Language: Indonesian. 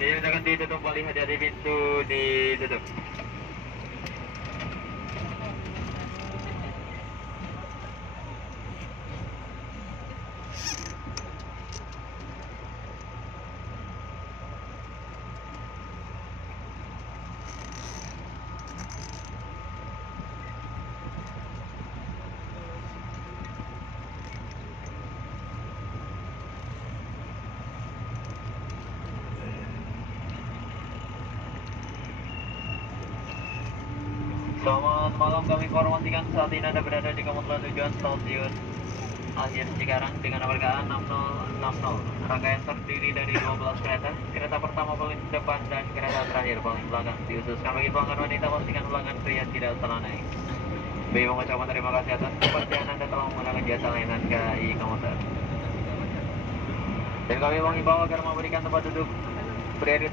Dinyatakan ditutup kembali, hati-hati pintu ditutup. Selamat malam, kami informasikan saat ini Anda berada di komuter tujuan stasiun Akhir Cikarang dengan nomor KA 6060. Rangkaian terdiri dari 12 kereta. Kereta pertama paling depan dan kereta terakhir paling belakang. Diususkan bagi pelanggan wanita, pastikan pelanggan pria tidak salah naik. BI mengucapkan terima kasih atas kepercayaan Anda telah menggunakan jasa layanan KAI Komuter. Dan kami mengimbau agar memberikan tempat duduk prioritas